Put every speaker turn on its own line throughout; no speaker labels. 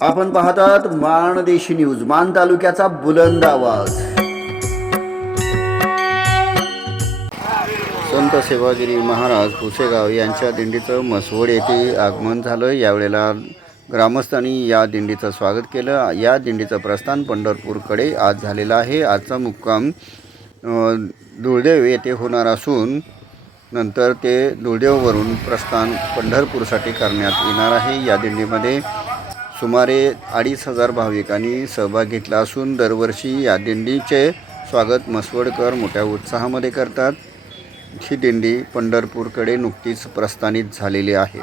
आपण पाहतात माणदेशी न्यूज मान तालुक्याचा बुलंद आवाज. संत सेवागिरी महाराज पुसेगाव यांच्या दिंडीचं मसवड येथे आगमन झालं. यावेळेला ग्रामस्थांनी या दिंडीचं स्वागत केलं. या दिंडीचं प्रस्थान पंढरपूरकडे आज झालेलं आहे. आजचा मुक्काम दुर्दैव येथे होणार असून नंतर ते दुर्देववरून प्रस्थान पंढरपूरसाठी करण्यात येणार आहे. या दिंडीमध्ये सुमारे अडीच हजार भाविकांनी सहभाग घेतला असून दरवर्षी या दिंडीचे स्वागत मसवडकर मोठ्या उत्साहामध्ये करतात. ही दिंडी पंढरपूरकडे नुकतीच प्रस्थानित झालेली आहे.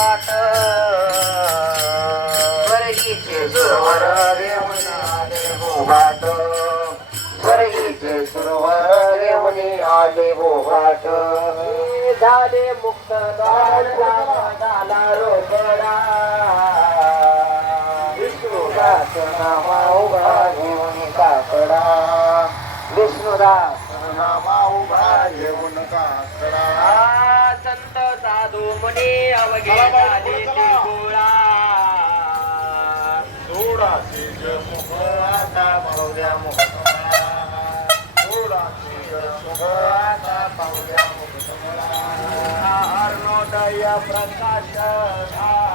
वाट. स्वर्गीचे सुरवर आले भोगाट स्वर्गीचे सुरवर रेवणी आले भोगाट झाले मुक्त झाला रोकडा. विष्णुदास नामा उभा घेऊन काकडा. विष्णुदास नामा उभा घेऊन काकडा. साधू मुनी अवघे झाले ते गोळा
थोडाशी मुख आता पाहुद्या मुख थोडाशी मुख आता पाहुद्या मुख
प्रकाश